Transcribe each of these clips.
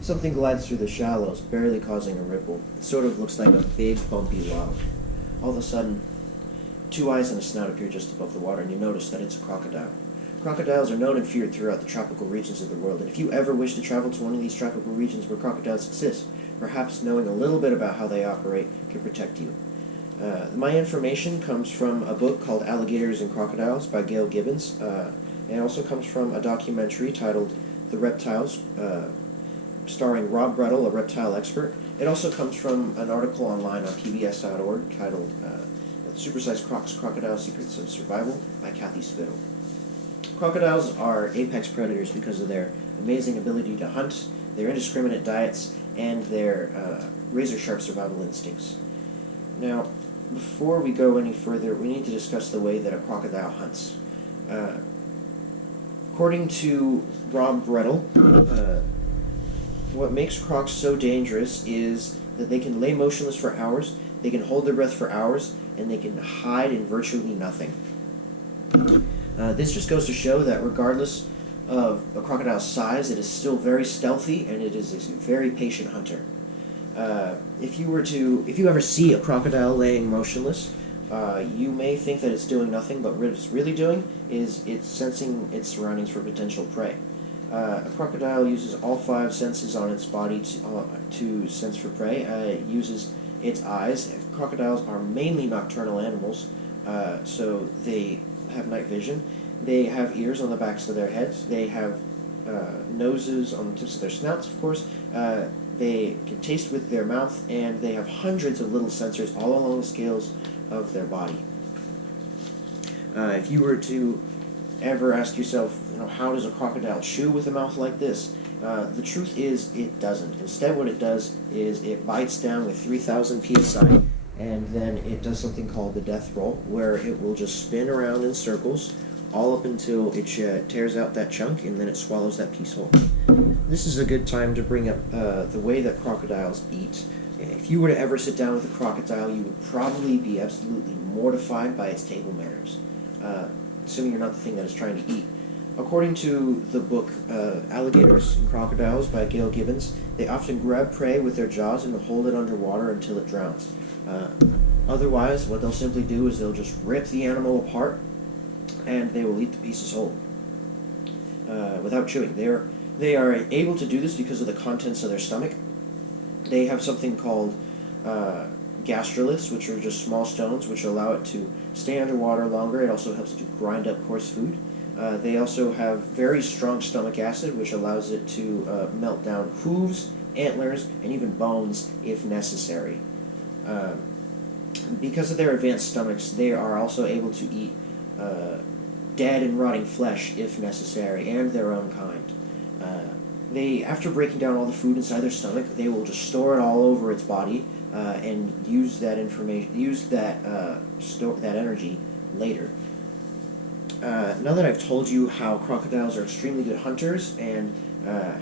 Something glides through the shallows, barely causing a ripple. It sort of looks like a big, bumpy log. All of a sudden, two eyes and a snout appear just above the water, and you notice that it's a crocodile. Crocodiles are known and feared throughout the tropical regions of the world, and if you ever wish to travel to one of these tropical regions where crocodiles exist, perhaps knowing a little bit about how they operate can protect you. My information comes from a book called Alligators and Crocodiles by Gail Gibbons. It also comes from a documentary titled The Reptiles, starring Rob Brettel, a reptile expert. It also comes from an article online on pbs.org titled Supersized Crocs, Crocodiles, Secrets of Survival by Kathy Spittle. Crocodiles are apex predators because of their amazing ability to hunt, their indiscriminate diets, and their razor-sharp survival instincts. Now, before we go any further, we need to discuss the way that a crocodile hunts. According to Rob Brettel, what makes crocs so dangerous is that they can lay motionless for hours, they can hold their breath for hours, and they can hide in virtually nothing. This just goes to show that regardless of a crocodile's size, it is still very stealthy, and it is a very patient hunter. If you ever see a crocodile laying motionless, you may think that it's doing nothing, but what it's really doing is it's sensing its surroundings for potential prey. A crocodile uses all 5 senses on its body to sense for prey. It uses its eyes. Crocodiles are mainly nocturnal animals, so they have night vision. They have ears on the backs of their heads. They have noses on the tips of their snouts, of course. They can taste with their mouth, and they have hundreds of little sensors all along the scales of their body. If you were to ever ask yourself, how does a crocodile chew with a mouth like this? The truth is it doesn't. Instead, what it does is it bites down with 3,000 psi, and then it does something called the death roll, where it will just spin around in circles all up until it tears out that chunk, and then it swallows that piece whole. This is a good time to bring up the way that crocodiles eat. If you were to ever sit down with a crocodile, you would probably be absolutely mortified by its table manners, assuming you're not the thing that it's trying to eat. According to the book Alligators and Crocodiles by Gail Gibbons, they often grab prey with their jaws and hold it underwater until it drowns. Otherwise, what they'll simply do is they'll just rip the animal apart, and they will eat the pieces whole without chewing. They are able to do this because of the contents of their stomach. They have something called gastroliths, which are just small stones which allow it to stay underwater longer. It also helps it to grind up coarse food. They also have very strong stomach acid, which allows it to melt down hooves, antlers, and even bones if necessary. Because of their advanced stomachs, they are also able to eat dead and rotting flesh if necessary, and their own kind. After breaking down all the food inside their stomach, they will just store it all over its body and use that energy later. Now that I've told you how crocodiles are extremely good hunters and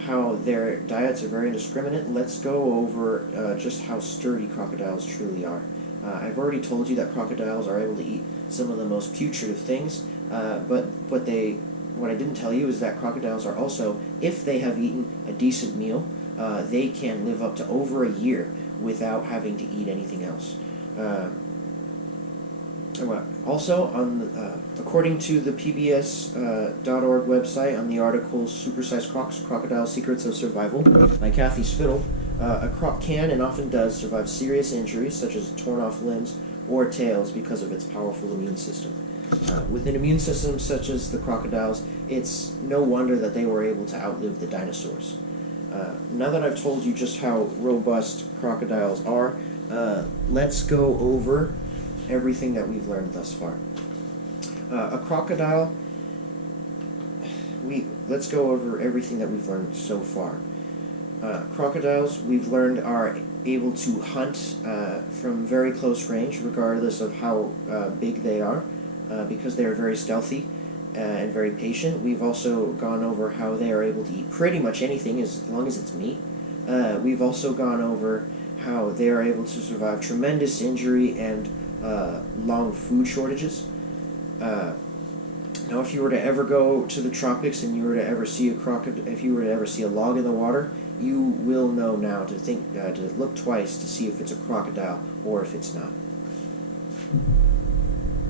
how their diets are very indiscriminate, let's go over just how sturdy crocodiles truly are. I've already told you that crocodiles are able to eat some of the most putrid of things, but what I didn't tell you is that crocodiles are also, if they have eaten a decent meal, they can live up to over a year without having to eat anything else. Also, according to the PBS.org website, on the article Supersized Crocs, Crocodiles, Secrets of Survival by Kathy Spittle, a croc can and often does survive serious injuries such as torn off limbs or tails because of its powerful immune system. With an immune system such as the crocodiles, it's no wonder that they were able to outlive the dinosaurs. Now that I've told you just how robust crocodiles are, let's go over everything that we've learned thus far. Let's go over everything that we've learned so far. Crocodiles, we've learned, are able to hunt from very close range, regardless of how big they are, because they are very stealthy and very patient. We've also gone over how they are able to eat pretty much anything as long as it's meat. We've also gone over how they are able to survive tremendous injury and long food shortages. Now, if you were to ever go to the tropics and you were to ever see a crocodile, if you were to ever see a log in the water, you will know now to look twice to see if it's a crocodile or if it's not.